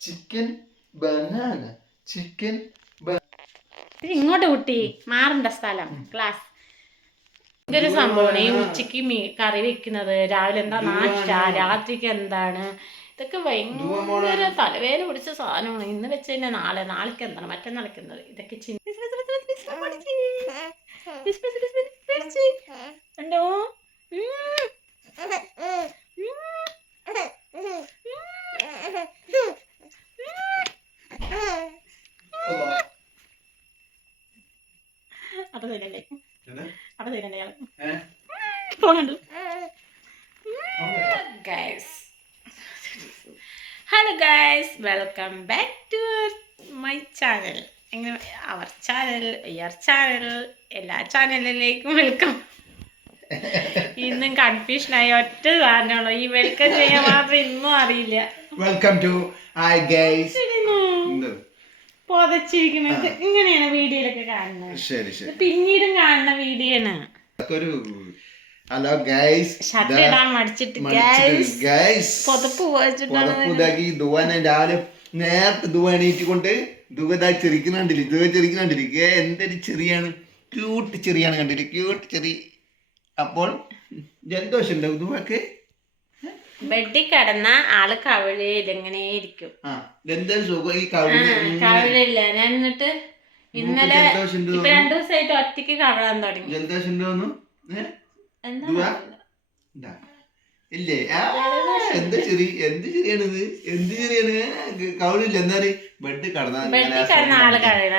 Chicken banana chicken ഇങ്ങോട്ട് കുട്ടി മാറണ്ട സ്ഥലം ക്ലാസ് ഇതൊരു സംഭവമാണ് ഈ ഉച്ചയ്ക്ക് മീ കറി വെക്കുന്നത് രാവിലെ എന്താ നാഷ്ട രാത്രിക്ക് എന്താണ് ഇതൊക്കെ ഭയങ്കര തലവേദന പിടിച്ച സാധനമാണ് ഇന്ന് വെച്ച് കഴിഞ്ഞാൽ നാളെ നാളേക്ക് എന്താണ് മറ്റേ എന്താണ് ഇതൊക്കെ ചിന്ത അപ്പൊ തരണ്ടേ അപ്പൊ തരണ്ടേ അയാൾ പോകണ്ടു guys. Hello guys welcome back to my channel. എങ്ങനെ അവർ ചാനൽ യർ ചാനൽ എല്ലാ ചാനലിലേക്കും വെൽക്കം. ഇന്നും കൺഫ്യൂഷനായി ഒറ്റ സാധനമുള്ളൂ ഈ വെൽക്കം ചെയ്യാൻ മാത്രം ഇന്നും അറിയില്ല. വെൽക്കം ടു ഐ ഗൈസ് പൊതച്ചിരിക്കുന്നത് ഇങ്ങനെയാണ് വീഡിയോയിലൊക്കെ കാണുന്നത്. ശരി ശരി. പിന്നീടും കാണുന്ന വീഡിയോ ആണ് ഒരു ഹലോ ഗൈസ് ഷർട്ട് ഇടാൻ മടിച്ചിട്ട് ഗൈസ് ഗൈസ് പുതപ്പ് പുതപ്പുതാക്കി ദുവാന രാവിലെ നേരത്തെ ദുവ എണീറ്റിക്കൊണ്ട് ദുവതാ ചെറിക്കുന്നുണ്ടില്ല ദുവ ചെറിക്കുന്നുണ്ടില്ല എന്തൊരു ചെറിയാണ് ക്യൂട്ട് ചെറിയാണ് കണ്ടില്ല ക്യൂട്ട് ചെറി അപ്പോൾ ജലദോഷം ഉണ്ടാവും ദുവക്ക്. ബെഡിൽ കിടന്ന ആൾ കവിഴയിൽ ഇങ്ങനെ ഇരിക്കും കവിളില്ല. ഞാൻ എന്നിട്ട് ഇന്നലെ ഇപ്പൊ രണ്ടു ദിവസമായിട്ട് ഒറ്റയ്ക്ക് കവിളാൻ തുടങ്ങി. എന്താ? ഇല്ലേ? എന്ത് ചെറി എന്ത് ചെറിയാണിത് എന്ത് ചെറിയാണ് കവിളില്ല. എന്താ ബെഡ് കടന്ന ബെഡിൽ കിടന്ന ആൾ കവിഴ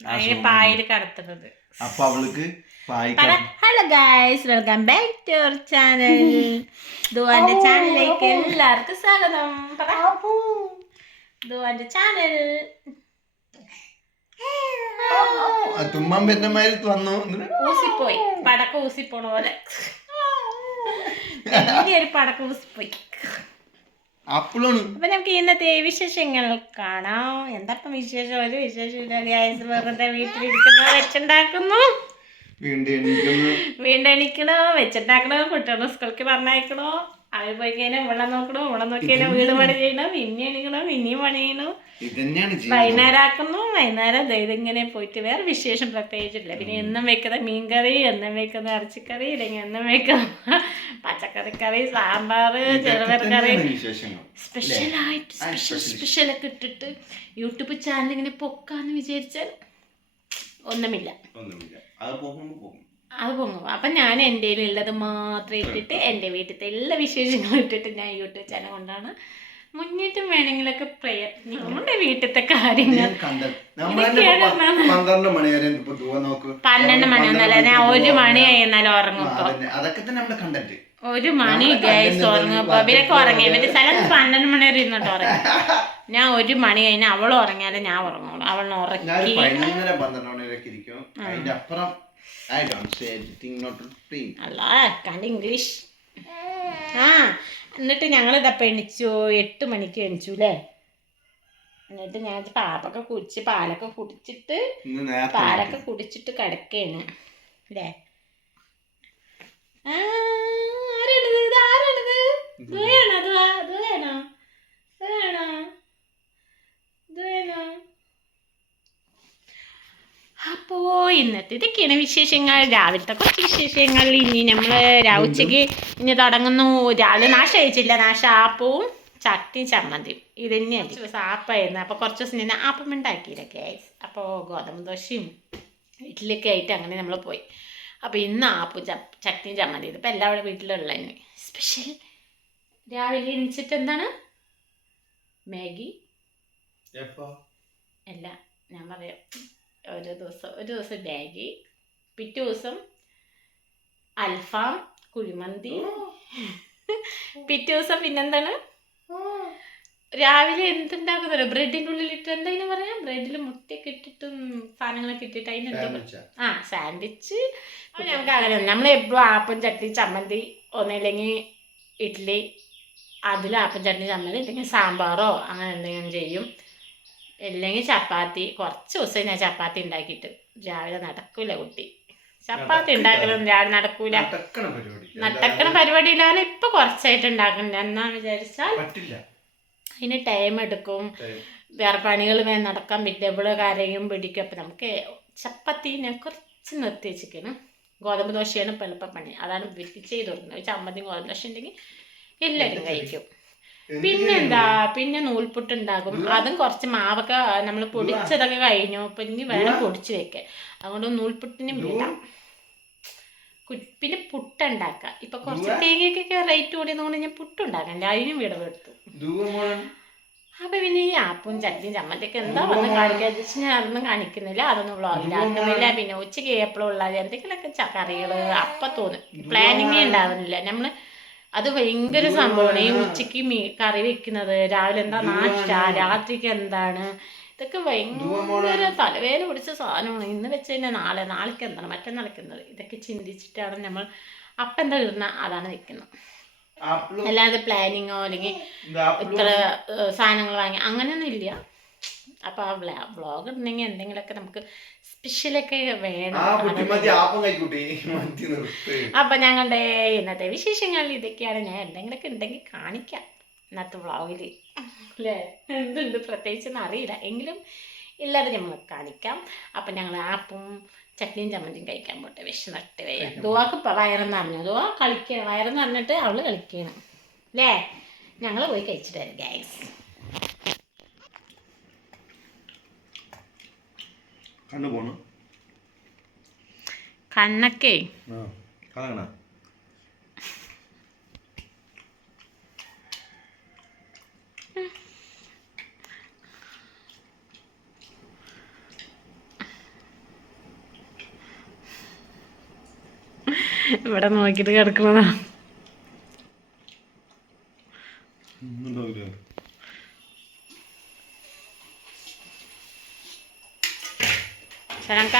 അതിന് പായൽ കടത്തുന്നത്. അപ്പൊ അവൾക്ക് hello guys welcome back to our channel ദുവാന്റെ ചാനലിലേക്ക് എല്ലാവർക്കും സ്വാഗതം. ദുവാന്റെ ചാനൽ തുമ്മാൻ പെരുന്നമാരി വന്നു. ഊസിപ്പോയി. പടക്ക ഊസിപ്പോണ പോലെ. വലിയൊരു പടക്ക ഊസിപ്പോയി. അപ്പോഴാണ് അപ്പൊ നമുക്ക് ഇന്നത്തെ വിശേഷങ്ങൾ കാണാം. എന്താ വിശേഷം? ഒരു വിശേഷമില്ല ഗ്യാസ് വെറുതെ വീട്ടിലിരിക്കുന്നു വെച്ചുണ്ടാക്കുന്നു. വീണ്ടും വെച്ചിട്ടാക്കണോ? കുട്ടികളെ സ്കൂളിലേക്ക് പറഞ്ഞയക്കണോ? അവർ പോയി കഴിഞ്ഞാൽ ഇവിടെ നോക്കണോ? ഇവിടെ നോക്കി കഴിഞ്ഞാൽ വീട് പണി ചെയ്യണോ? പിന്നെ എണീക്കണോ പിന്നെയും പണി ചെയ്യണോ? വൈകുന്നേരം ആക്കുന്നു വൈകുന്നേരം ഇതിങ്ങനെ പോയിട്ട് വേറെ വിശേഷം പ്രത്യേകിച്ചില്ല പിന്നെ എന്നും വെക്കുന്ന മീൻകറി എന്നും വെക്കുന്ന ഇറച്ചിക്കറി ഇല്ലെങ്കിൽ എന്നും വെക്കുന്ന പച്ചക്കറിക്കറി സാമ്പാർ ചെറുപയർക്കറി സ്പെഷ്യൽ ആയിട്ട് സ്പെഷ്യൽ സ്പെഷ്യലായിട്ട് സ്പെഷ്യൽ ഒക്കെ സ്പെഷ്യലൊക്കെ ഇട്ടിട്ട് യൂട്യൂബ് ചാനൽ ഇങ്ങനെ പൊക്കാന്ന് വിചാരിച്ചാൽ ഒന്നുമില്ല. ഒന്നുമില്ല. അത് പോകും. അത് പൊങ്ങും അപ്പം ഞാൻ എന്റെ ഉള്ളത് മാത്രം ഇട്ടിട്ട് എന്റെ വീട്ടിലത്തെ എല്ലാ വിശേഷങ്ങളും ഇട്ടിട്ട് ഞാൻ യൂട്യൂബ് ചാനൽ കൊണ്ടാണ് മുന്നേറ്റം വേണമെങ്കിലൊക്കെ പ്രയത്നം നമ്മുടെ വീട്ടിലത്തെ കാര്യങ്ങൾ. പന്ത്രണ്ട് മണി വരെ പന്ത്രണ്ട് മണി ഒന്നല്ല ഞാൻ ഒരു മണിയായി എന്നാലും ഉറങ്ങും അതൊക്കെ തന്നെ നമ്മുടെ കണ്ടന്റ് ഒരു മണി ഗൈസ് ഉറങ്ങുമ്പോ ഇവരൊക്കെ ഉറങ്ങി. ഇവർ സ്ഥലം സ്ഥലത്ത് പന്ത്രണ്ട് മണി വരെ ഇരുന്നിട്ട് ഉറങ്ങി. ഞാൻ ഒരു മണി കഴിഞ്ഞാൽ അവൾ ഉറങ്ങിയാലും ഞാൻ ഉറങ്ങുള്ളൂ. അവൾ ഉറക്കി അല്ല കണ്ട ഇംഗ്ലീഷ് ആ. എന്നിട്ട് ഞങ്ങൾ ഇതപ്പം എണിച്ചു. എട്ട് മണിക്ക് എണിച്ചു അല്ലേ എന്നിട്ട് ഞാൻ പാപ്പൊക്കെ കുടിച്ച് പാലൊക്കെ കുടിച്ചിട്ട് പാലൊക്കെ കുടിച്ചിട്ട് കിടക്കേണ്. അല്ലേ ആ, അപ്പോ ഇന്നത്തെ ഇതൊക്കെയാണ് വിശേഷങ്ങൾ. രാവിലത്തെ കുറച്ച് വിശേഷങ്ങൾ. ഇനി നമ്മൾ ഉച്ചയ്ക്ക് ഇനി തുടങ്ങുന്നു. രാവിലെ നാശ കഴിച്ചില്ല നാശ. ആപ്പവും ചട്ടിയും ചമ്മന്തിയും. ഇത് തന്നെയാണ് ദിവസം ആപ്പായിരുന്നു. അപ്പോൾ കുറച്ച് ദിവസം ഞാൻ ആപ്പം ഉണ്ടാക്കിയില്ല ഗ്യാസ് അപ്പോൾ ഗോതമ്പ് ദോശയും ഇഡ്ഡലിയൊക്കെ ആയിട്ട് അങ്ങനെ നമ്മൾ പോയി. അപ്പോൾ ഇന്ന് ആപ്പും ചട്ടിയും ചമ്മന്തി ഇതിപ്പോൾ എല്ലാവരുടെ വീട്ടിലുള്ള സ്പെഷ്യൽ രാവിലെ എണീച്ചിട്ട് എന്താണ്? മാഗി. അല്ല ഞാൻ പറയാം. ഒരു ദിവസം ഒരു ദിവസം മാഗി പിറ്റേ ദിവസം അൽഫാം കുഴിമന്തി. പിറ്റേ ദിവസം പിന്നെന്താണ്? രാവിലെ എന്തുണ്ടാക്കുന്നുണ്ടോ ബ്രെഡിന്റെ ഉള്ളിലിട്ട് എന്താ പറയാം? ബ്രെഡിൽ മുട്ടയൊക്കെ ഇട്ടിട്ടും സാധനങ്ങളൊക്കെ ഇട്ടിട്ട് അതിനെന്തോ എന്താ ആ സാൻഡ്വിച്ച്. നമുക്ക് അങ്ങനെ നമ്മൾ എപ്പോഴും ആപ്പം ചട്ടി ചമ്മന്തി ഒന്നില്ലെങ്കിൽ ഇഡ്ഡലി അതിൽ അപ്പം ചട്നി ചമ്മന്തി ഇല്ലെങ്കിൽ സാമ്പാറോ അങ്ങനെ എന്തെങ്കിലും ചെയ്യും. ഇല്ലെങ്കിൽ ചപ്പാത്തി. കുറച്ച് ദിവസം ഞാൻ ചപ്പാത്തി ഉണ്ടാക്കിയിട്ട്. രാവിലെ നടക്കൂല കുട്ടി. ചപ്പാത്തി ഉണ്ടാക്കലൊന്നും രാവിലെ നടക്കൂല. നടക്കണ പരിപാടി. ഇല്ലാതെ പരിപാടിയിലാണ് ഇപ്പൊ കുറച്ചായിട്ട് ഉണ്ടാക്കണ്ട എന്നാന്ന് വിചാരിച്ചാൽ അതിന് ടൈം എടുക്കും. വേറെ പണികൾ വേണം നടക്കാൻ എവിടെ കരയും പിടിക്കും. അപ്പം നമുക്ക് ചപ്പാത്തീനെ കുറച്ച് നിർത്തി വെച്ചിരിക്കണം ഗോതമ്പ് ദോശയാണ് ഇപ്പം എളുപ്പ പണി അതാണ് വീട്ടിൽ ചെയ്ത് കൊടുക്കുന്നത് ചമ്മന്തി ഗോതമ്പ് ദോശ ഉണ്ടെങ്കിൽ എല്ലാവരും കഴിക്കും. പിന്നെന്താ പിന്നെ നൂൽപുട്ട് ഉണ്ടാകും അതും കുറച്ച് മാവൊക്കെ നമ്മൾ പൊടിച്ചതൊക്കെ കഴിഞ്ഞു. പിന്നെ ഇനി വേണം പൊടിച്ചു വെക്കാൻ. അതുകൊണ്ട് നൂൽപുട്ടിനും വിടാം പിന്നെ പുട്ടുണ്ടാക്കാം. ഇപ്പൊ കുറച്ച് തേങ്ങയ്ക്കൊക്കെ റേറ്റ് കൂടിയതുകൊണ്ട് ഞാൻ പുട്ടുണ്ടാക്കാൻ അതിനും വിടവെടുത്തു. അപ്പൊ പിന്നെ ഈ ആപ്പും ചട്ടിയും ചമ്മന്തിയൊക്കെ എന്താ വന്ന് കാണിക്കാന്ന് വെച്ചാൽ ഞാൻ അതൊന്നും കാണിക്കുന്നില്ല. അതൊന്നും വ്ളോഗിലാക്കുന്നില്ല പിന്നെ ഉച്ചയ്ക്ക് എപ്പോഴും ഉള്ള. എന്തെങ്കിലുമൊക്കെ കറികൾ അപ്പൊ തോന്നും. പ്ലാനിങ്ങേ ഉണ്ടാവുന്നില്ല. നമ്മൾ അത് ഭയങ്കര സംഭവമാണ് ഈ ഉച്ചയ്ക്ക് മീ കറി വെക്കുന്നത് രാവിലെ എന്താ നാഷ്ട രാത്രിക്ക് എന്താണ്? ഇതൊക്കെ ഭയങ്കര തലവേദന പിടിച്ച സാധനമാണ്. ഇന്ന് വെച്ച് കഴിഞ്ഞാൽ നാളെ നാളേക്ക് എന്താണ് മറ്റന്നാളേക്ക് എന്താണ് ഇതൊക്കെ ചിന്തിച്ചിട്ടാണ് നമ്മൾ അപ്പം എന്താ ഇടുന്ന? അതാണ് വെക്കുന്നത് അല്ലാതെ പ്ലാനിങ്ങോ അല്ലെങ്കിൽ ഇത്ര സാധനങ്ങൾ വാങ്ങി അങ്ങനെയൊന്നും ഇല്ല. അപ്പോൾ ആ വ്ളോഗ് ഉണ്ടെങ്കിൽ എന്തെങ്കിലുമൊക്കെ നമുക്ക് സ്പെഷ്യലൊക്കെ വേണം. അപ്പം ഞങ്ങളുടെ ഇന്നത്തെ വിശേഷങ്ങൾ ഇതൊക്കെയാണ്. ഞാൻ എന്തെങ്കിലുമൊക്കെ ഉണ്ടെങ്കിൽ കാണിക്കാം ഇന്നത്തെ വ്ളോഗിൽ അല്ലേ? എന്തുണ്ട് പ്രത്യേകിച്ചൊന്നും അറിയില്ല. എങ്കിലും എല്ലാവരും നമ്മൾ കാണിക്കാം. അപ്പം ഞങ്ങൾ ആപ്പും ചട്ടിയും ചമ്മന്തിയും കഴിക്കാൻ പോട്ടെ. വിശന്നിട്ട് വയ്യ. ദുവാക്ക് ഇപ്പം വയറെന്ന് അറിഞ്ഞു ദുവാ കളിക്കണം. വയറെന്ന് പറഞ്ഞിട്ട് അവൾ കളിക്കണം. അല്ലേ? ഞങ്ങൾ പോയി കഴിച്ചിട്ട് ഗ്യാസ് കണ്ണു പോണു. കണ്ണൊക്കെ. കാണാ ഇവിടെ നോക്കിയിട്ട് കിടക്കുന്നതാ ശരങ്ക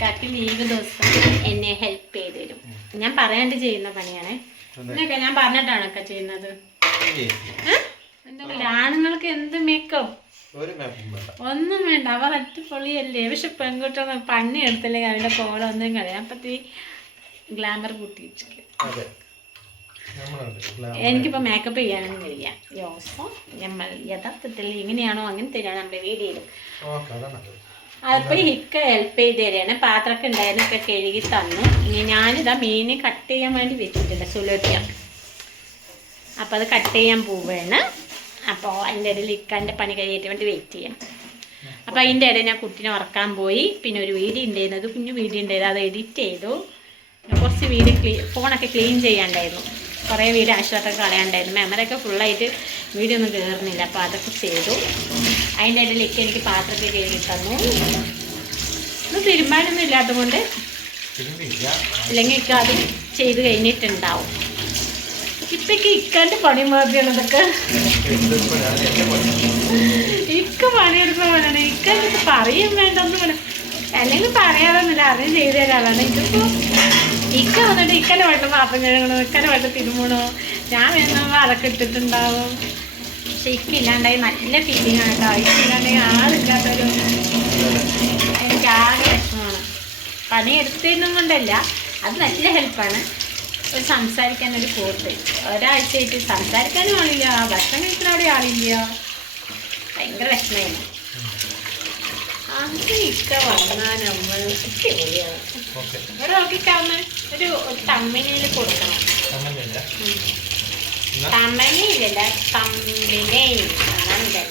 കാക്കി ലീവ് ദിവസം എന്നെ ഹെൽപ്പ് ചെയ്ത് തരും ഞാൻ പറയാണ്ട് ചെയ്യുന്ന പണിയാണ്. എന്നൊക്കെ ഞാൻ പറഞ്ഞിട്ടാണ് ഒക്കെ ചെയ്യുന്നത്. ആണുങ്ങൾക്ക് എന്ത് മേക്കപ്പ് ഒന്നും വേണ്ട. അവർ അടിപൊളിയല്ലേ? പക്ഷെ പെൺകുട്ടികൾ പണി എടുത്തില്ലെങ്കിൽ അവരുടെ കോളൊന്നും കളയാം അപ്പത്തി ഗ്ലാമർ കൂട്ടി വെച്ചിരിക്കും. അതെ. നമ്മളുണ്ട് എനിക്കിപ്പോൾ മേക്കപ്പ് ചെയ്യാനൊന്നും കഴിയില്ല ദിവസം നമ്മൾ യഥാർത്ഥത്തിൽ എങ്ങനെയാണോ അങ്ങനെ തന്നെയാണ് നമ്മുടെ വീഡിയോ അപ്പോൾ ഇക്ക ഹെൽപ്പ് ചെയ്ത് തരികയാണ്. പാത്രമൊക്കെ ഉണ്ടായിരുന്നൊക്കെ കഴുകി തന്നു. ഇനി ഞാനിതാ മീൻ കട്ട് ചെയ്യാൻ വേണ്ടി വെച്ചിട്ടുണ്ട് സുലോപ്പിയ. അപ്പോൾ അത് കട്ട് ചെയ്യാൻ പോവുകയാണ് അപ്പോൾ അതിന്റെ ഇടയിൽ ഇക്കാന്റെ പണി കഴിയിട്ട് വേണ്ടി വെയിറ്റ് ചെയ്യാം. അപ്പോൾ അതിന്റെ ഇടയിൽ ഞാൻ കുട്ടീനെ ഉറക്കാൻ പോയി. പിന്നെ ഒരു വീഡിയോ ഉണ്ടായിരുന്നത് കുഞ്ഞു വീഡിയോ ഉണ്ടായിരുന്നു. അത് എഡിറ്റ് ചെയ്തു. കുറച്ച് വീഡിയോ ക്ലീ ഫോണൊക്കെ ക്ലീൻ ചെയ്യാണ്ടായിരുന്നു കുറേ വീഡിയോ ആശ്വാസമൊക്കെ കളയാണ്ടായിരുന്നു. മെമ്മറൊക്കെ ഫുള്ളായിട്ട് വീഡിയോ ഒന്നും കയറുന്നില്ല അപ്പോൾ അതൊക്കെ ചെയ്തു. അതിന്റെ ഇടയിൽ ഇക്ക എനിക്ക് പാത്രത്തിൽ കയറി തന്നു. ഒന്നും തീരുമാനമൊന്നും ഇല്ലാത്തതുകൊണ്ട് അല്ലെങ്കിൽ ഇക്ക അത് ചെയ്ത് കഴിഞ്ഞിട്ടുണ്ടാവും. ഇപ്പൊക്കെ ഇക്കാന്റെ പണി മാതിരിയാണ് ഇതൊക്കെ. ഇക്ക പണിയെടുക്കുന്ന പോലെയാണ്. ഇക്ക പറയും വേണ്ടെന്ന് പറയാം. അല്ലെങ്കിൽ പറയാറൊന്നുമില്ല. ആദ്യം ചെയ്തു തരാറാണ് ഇതിപ്പോ ഇക്ക വന്നിട്ട് ഇക്കനെ വെള്ളം പാത്രം കഴുകണോ ഇക്കനെ വെള്ളം തിരുമണോ ഞാൻ വേണമെങ്കിൽ അതൊക്കെ ഇട്ടിട്ടുണ്ടാവും. പക്ഷെ ഇക്ക ഇല്ലാണ്ടായി നല്ല ഫീലിംഗ് ആണ് കേട്ടോ ഇക്ക ഇല്ലാണ്ടായി ആളില്ലാത്തൊരു എനിക്ക് ആകെ വിഷമമാണ്. പണി എടുത്തിരുന്നും കൊണ്ടല്ല അത് നല്ല ഹെൽപ്പാണ് ഒരു സംസാരിക്കാൻ ഒരു കൂട്ട് ഒരാഴ്ചയായിട്ട് സംസാരിക്കാനും ആളില്ല. ഭക്ഷണം കഴിക്കാൻ അവിടെ ആളില്ല. ഭയങ്കര വിഷമമായിരുന്നു. അത് ഇക്ക വന്നാൽ നമ്മൾ ഓക്കെ. ഇവിടെ നോക്കിക്കാവുന്ന ഒരു തമ്മിനിൽ കൊടുക്കണം. അതാണ് തന്നെ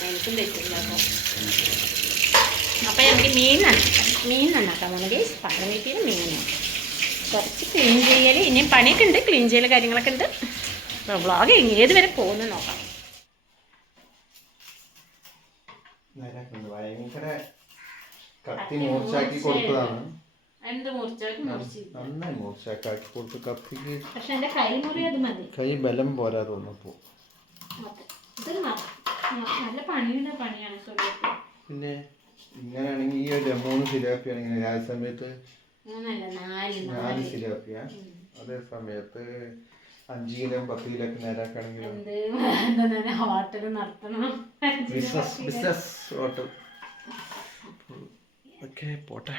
എനിക്കും തെറ്റില്ല അപ്പോൾ നമുക്ക് മീൻ നന്നാക്കാം മീൻ നന്നാക്കാൻ പോകുന്നത് ഗേസ് പകരം വീട്ടിൽ മീൻ കുറച്ച് ക്ലീൻ ചെയ്യൽ ഇനിയും പണിയൊക്കെ ഉണ്ട്. ക്ലീൻ ചെയ്യൽ കാര്യങ്ങളൊക്കെ ഉണ്ട്. വ്ളോഗ് ഏത് വരെ പോകുന്നു നോക്കാം. ഭയങ്കര കത്തി മൂർച്ചാക്കി കൊടുത്തതാണ്. എന്ത് മുറിച്ചാലും മുറിച്ച് നന്നായി മൂർച്ചാക്കി കൊടുത്ത് കത്തിക്ക്. പക്ഷെ കൈ മതി. ബലം പോരാ തോന്നപ്പോ ഇത് നല്ല പണിയാണ് പിന്നെ ഇങ്ങനെയാണെങ്കിൽ ഈ ഒരു മൂന്ന് സിലാപ്പി ആണെങ്കിൽ ആ സമയത്ത് നാല് നാല് അതേ സമയത്ത് അഞ്ച് കിലോ പത്ത് കിലോ ഒക്കെ എന്താ ഹോട്ടൽ നടത്തണം. Business business hotel. ഓക്കെ പോട്ടെ.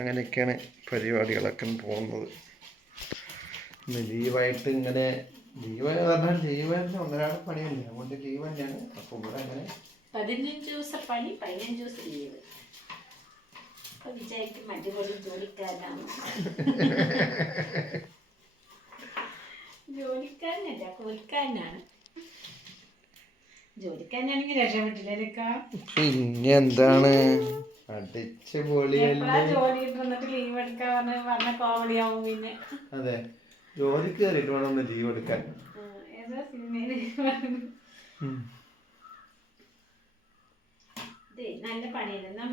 അങ്ങനെയൊക്കെയാണ് പരിപാടികളൊക്കെ പോകുന്നത്. പിന്നെ ലീവായിട്ട് ഇങ്ങനെ ലീവ് പറഞ്ഞാൽ ലീവ് ഒന്നരാട് പണിയല്ലേ അതുകൊണ്ട് ലീവ് തന്നെയാണ്. അപ്പൊ ഇവിടെ അങ്ങനെ പതിനഞ്ച് ദിവസം പണി പതിനഞ്ച് ദിവസം ലീവ് അപ്പൊ വിചാരിക്കും അടിപൊളി ജോലിക്കാരനാണ്. ജോലിക്കാരനല്ല കൂലിക്കാരനാണ്. ജോലിക്കാരനാണെങ്കിൽ രക്ഷപ്പെട്ടില്ലേക്കാ പിന്നെ എന്താണ്? അടിച്ച് പൊളിയല്ലേ? അതെ. ജോലിക്ക് കയറിയിട്ട് വേണം ഒന്ന് ലീവ് എടുക്കാൻ. നല്ല പണിയാണ് എന്താ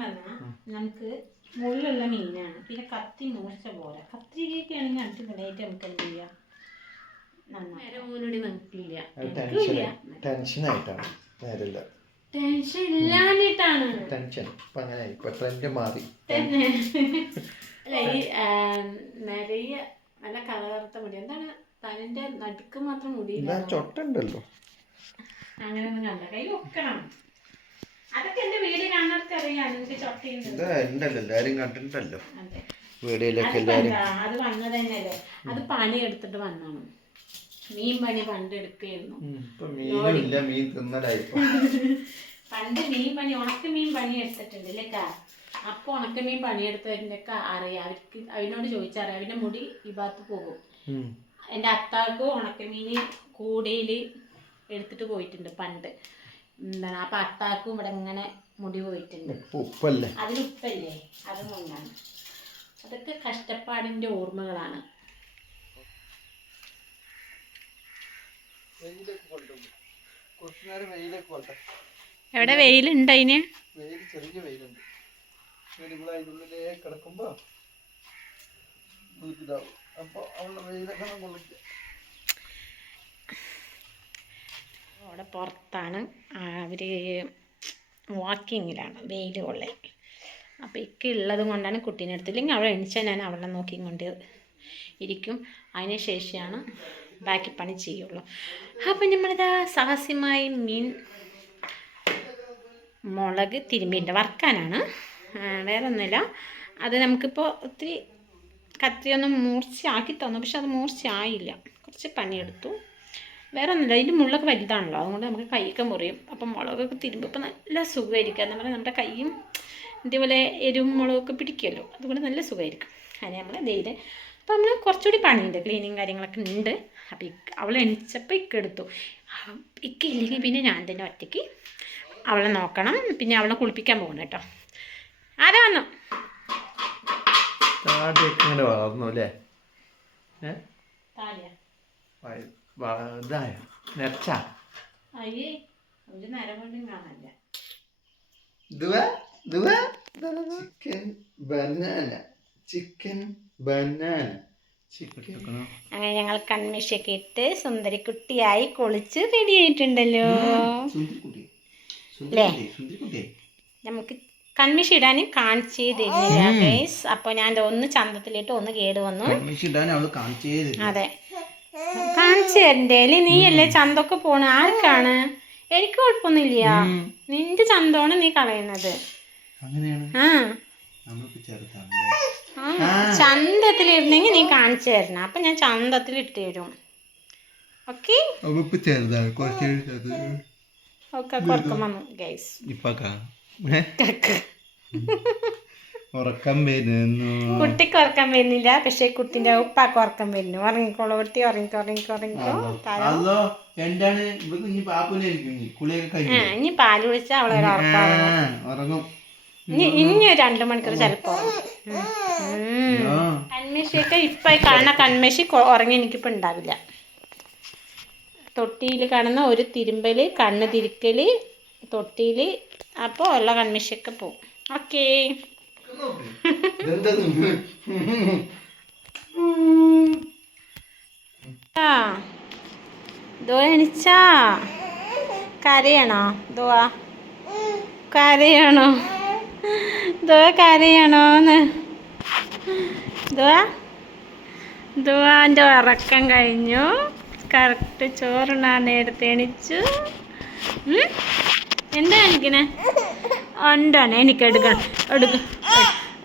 നമുക്ക് മുള്ളുള്ള മീനാണ്. പിന്നെ കത്തി മൂർച്ച പോലെ കത്തിരിക്കൊക്കെ ആണെങ്കിൽ അടിപൊളിയായിട്ട് നമുക്ക് എന്ത് ചെയ്യാം? നേരെ നിൽക്കില്ല അത് ടെൻഷൻ ടെൻഷനായിട്ടാണ് നേരില്ല. ടെൻഷൻ ഇല്ലാഞ്ഞിട്ടാണ്. ടെൻഷൻ ഇപ്പൊ അങ്ങനെ ഇപ്പൊ ട്രെൻഡ് മാറി. തന്നെ. അല്ല ഈ ആ, നിറയെ നല്ല കലകർത്ത മുടി. എന്താണ് തലന്റെ നടുക്ക് മാത്രം മുടി ചൊട്ടുണ്ടല്ലോ. അങ്ങനെയൊന്നും കണ്ട. കൈ വെക്കണം അതൊക്കെ എന്റെ അറിയാം. എനിക്ക് എല്ലാരും കണ്ടിട്ടുണ്ടല്ലോ. വീഡിയോയിലൊക്കെ എല്ലാരും അത് പണി എടുത്തിട്ട് വന്നാണ് മീൻ പണി പണ്ട് ഇല്ല മീൻ പണ്ട് മീൻ പണി ഉണക്ക മീൻ പണി എടുത്തിട്ടുണ്ട് ഇല്ലേ കാ? അപ്പൊ ഉണക്ക മീൻ പണിയെടുത്തതിന്റെ ഒക്കെ അറിയാം. അവർക്ക് അവനോട് ചോദിച്ചറിയാം. അവന്റെ മുടി ഈ ഭാഗത്ത് പോകും. എന്റെ അത്താക്ക് ഉണക്കമീൻ കൂടയിൽ എടുത്തിട്ട് പോയിട്ടുണ്ട് പണ്ട്. എന്താണ് അപ്പൊ അത്താക്കും ഇവിടെ ഇങ്ങനെ മുടി പോയിട്ടുണ്ട്. അതിനുപ്പല്ലേ ഉപ്പല്ലേ? അതുകൊണ്ടാണ് അതൊക്കെ കഷ്ടപ്പാടിന്റെ ഓർമ്മകളാണ്. കുറച്ചു നേരം വെയിലൊക്കെ പോട്ടെ എവിടെ വെയിലുണ്ട് അതിന്? വെയിൽ ചെറിയ വെയിലുണ്ട്. കിടക്കുമ്പോൾ കിടക്കുമ്പോ അപ്പോൾ അപ്പൊ അവളുടെ വെയിലൊക്കെ കൊള്ളിക്കുക അവിടെ പുറത്താണ് അവർ വാക്കിങ്ങിലാണ് വെയിൽ കൊള്ളേ അപ്പോൾ ഇക്ക ഉള്ളത് കൊണ്ടാണ് കുട്ടീനെ എടുത്തില്ലെങ്കിൽ അവളെ എണിച്ചാൽ ഞാൻ അവളെ നോക്കിയും കൊണ്ട് ഇരിക്കും. അതിന് ശേഷമാണ് ബാക്കി പണി ചെയ്യുള്ളൂ. അപ്പം നമ്മളിതാ സാഹസ്യമായി മീൻ മുളക് തിരുമ്പിന്റെ വറുക്കാനാണ്. വേറെ ഒന്നുമില്ല അത് നമുക്കിപ്പോൾ ഒത്തിരി കത്തിയൊന്നും മൂർച്ചയാക്കി തന്നു. പക്ഷെ അത് മൂർച്ചയായില്ല. കുറച്ച് പണിയെടുത്തു. വേറെ ഒന്നുമില്ല അതിന്റെ മുള്ളൊക്കെ വലുതാണല്ലോ. അതുകൊണ്ട് നമുക്ക് കൈയൊക്കെ മുറിയും. അപ്പം മുളകൊക്കെ തിരുമ്പിപ്പോൾ നല്ല സുഖമായിരിക്കും. എന്ന് പറഞ്ഞാൽ നമ്മുടെ കൈയും ഇതേപോലെ എരിവും മുളകൊക്കെ പിടിക്കുമല്ലോ. അതുകൊണ്ട് നല്ല സുഖമായിരിക്കും. അതിന് നമ്മൾ ചെയ്ത് അപ്പോൾ നമ്മൾ കുറച്ചുകൂടി പണിയുണ്ട്. ക്ലീനിങ് കാര്യങ്ങളൊക്കെ ഉണ്ട്. അപ്പം ഇക്ക അവൾ എണിച്ചപ്പോൾ ഇക്ക എടുത്തു. ആ, ഇക്ക ഇല്ലെങ്കിൽ പിന്നെ ഞാൻ തന്നെ ഒറ്റയ്ക്ക് അവളെ നോക്കണം. പിന്നെ അവളെ കുളിപ്പിക്കാൻ പോകണം കേട്ടോ. ആരാ വന്നു? ഇങ്ങനെ വളർന്നു അല്ലേ? ഏ? താലിയാ വയ- വ- ഇതായോ? നെറച്ച? അയ്യേ ഒരു നേരം കൊണ്ടും കാണാനില്ല. Chicken banana. Chicken banana. Chicken അങ്ങനെ ഞങ്ങൾ കൺമിഷൊക്കെ ഇട്ട് സുന്ദരിക്കുട്ടിയായി കുളിച്ച് റെഡി ആയിട്ടുണ്ടല്ലോ. അല്ലേ? നമുക്ക് കൺമിഷ ഇടാൻ കാണിച്ചേ തരുന്നില്ല ഗൈസ് അപ്പോൾ ഞാൻ ഒന്ന് ചന്തത്തിലിട്ട് ഒന്ന് കേട് വന്നു. അതെ. കാണിച്ചു തരണ്ടേ? നീ അല്ലേ ചന്തൊക്കെ പോണ? ആർക്കാണ്? എനിക്ക് കുഴപ്പമൊന്നുമില്ല. നിന്റെ ചന്തമാണ് നീ കളയുന്നത്. ആ. ചന്തത്തിലിരുന്നെങ്കിൽ നീ കാണിച്ചു തരണം. അപ്പം ഞാൻ ചന്തത്തിൽ ഇട്ട് തരും. ഓക്കെ? കുറക്കം വന്നു ഗൈസ് ഇപ്പൊക്കാ ഉറക്കം വരുന്നു. കുട്ടിക്ക് ഉറക്കം വരുന്നില്ല. പക്ഷെ കുട്ടിന്റെ ഉപ്പാക്ക് ഉറക്കം വരുന്നു. ഉറങ്ങിക്കോളൂ കുട്ടി. ഉറങ്ങിക്കോ എന്താണ്? ഇനി പാൽ കുടിച്ചാൽ അവളെ ഉറങ്ങും. ഇനി രണ്ടു മണിക്കൂർ ചിലപ്പോ. കൺമേശിയൊക്കെ ഇപ്പൊ കാണുന്ന കൺമേശി ഉറങ്ങി എനിക്കിപ്പോ ഉണ്ടാവില്ല. തൊട്ടിയിൽ കാണുന്ന ഒരു തിരുമ്പൽ കണ്ണ് തിരിക്കൽ തൊട്ടിയിൽ അപ്പോൾ ഉള്ള കൺമേശിയൊക്കെ പോവും. ഓക്കേ. ണോ ആ. ദോ എണിച്ചാ. കരയണോ? ദോവാ കരയണോ? ദുവ കരയണോന്ന്. ദുവ ദുവാന്റെ ഉറക്കം കഴിഞ്ഞു. കറക്റ്റ് ചോറുണ്ണാൻ നേരത്തെ എണിച്ചു. എന്താ എനിക്കിനെ ഉണ്ടാണ് എനിക്ക് എടുക്കണം എടുക്ക.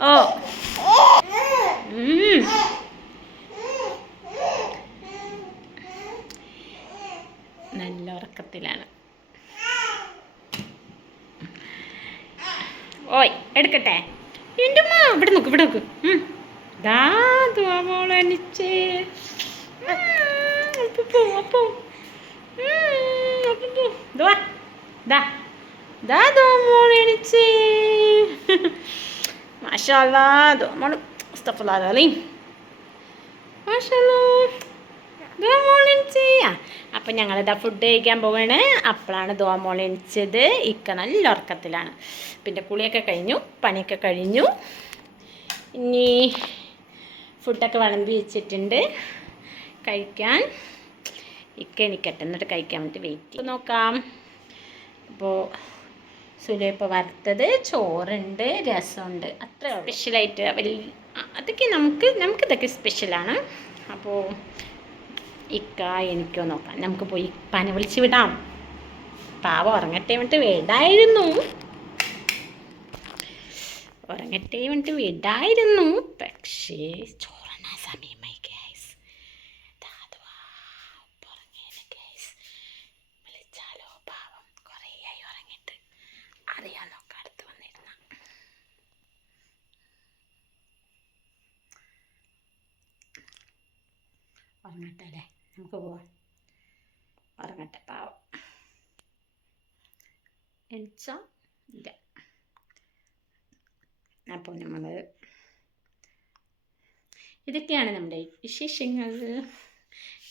ഓ. നല്ല ഉറക്കത്തിലാണ്. ഓയ് എടുക്കട്ടെ. എന്റെ അമ്മ ഇവിടെ നോക്ക് ഇവിടെ നോക്ക്. ദാ. ദാ. മാഷാ അല്ലാ, ദുവാ അലീം. മാഷാ ആ, അപ്പം ഞങ്ങളിതാ ഫുഡ് കഴിക്കാൻ പോവാണ്. അപ്പോഴാണ് ദോമോളിച്ചത് ഇക്ക നല്ല ഉറക്കത്തിലാണ്. പിന്നെ കുളിയൊക്കെ കഴിഞ്ഞു പണിയൊക്കെ കഴിഞ്ഞു. ഇനി ഫുഡൊക്കെ വിളമ്പി വെച്ചിട്ടുണ്ട്. കഴിക്കാൻ. ഇക്ക എണിക്കട്ടെ എന്നിട്ട് കഴിക്കാൻ വേണ്ടി വെയിറ്റ് ചെയ്യും. നോക്കാം. അപ്പോൾ ഇപ്പോൾ വറുത്തത് ചോറുണ്ട് രസമുണ്ട്. അത്ര സ്പെഷ്യലായിട്ട് വലിയ അതൊക്കെ നമുക്ക് നമുക്കിതൊക്കെ സ്പെഷ്യലാണ് അപ്പോൾ ഇക്ക എനിക്കോ നോക്കാം നമുക്ക് പോയി പന വിളിച്ച് വിടാം പാവ ഉറങ്ങട്ടെ വിട്ട് വിടായിരുന്നു ഉറങ്ങട്ടെ വിട്ട് വിടായിരുന്നു പക്ഷേ ചോറണ സമയമായി ഗ്യാസ് വിളിച്ചാലോ പാവം കുറേയായി ഉറങ്ങിയിട്ട് അറിയാൻ നോക്കാം അടുത്ത് വന്നിരുന്ന ഉറങ്ങട്ടെ അല്ലേ നമുക്ക് പോവാം. ഉറങ്ങട്ടെ പാവം. എണിച്ചോ? ഇല്ല. അപ്പോൾ നമ്മൾ ഇതൊക്കെയാണ് നമ്മുടെ വിശേഷങ്ങൾ.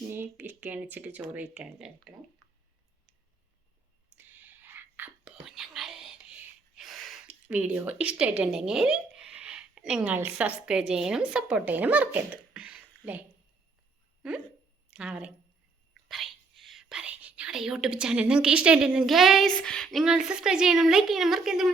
നീ ഇരിക്ക എണിച്ചിട്ട് ചോറ് കഴിക്കാൻ വിചാരിക്കണം അപ്പോൾ ഞങ്ങൾ വീഡിയോ ഇഷ്ടമായിട്ടുണ്ടെങ്കിൽ നിങ്ങൾ സബ്സ്ക്രൈബ് ചെയ്യാനും സപ്പോർട്ട് ചെയ്യാനും മറക്കരുത്. അല്ലേ? ആ പറയും ഞങ്ങളുടെ യൂട്യൂബ് ചാനൽ നിങ്ങൾക്ക് ഇഷ്ടമായിട്ടുണ്ടെങ്കിൽ ഗൈസ് നിങ്ങൾ സബ്സ്ക്രൈബ് ചെയ്യണം ലൈക്ക് ചെയ്യണം മറക്കരുത്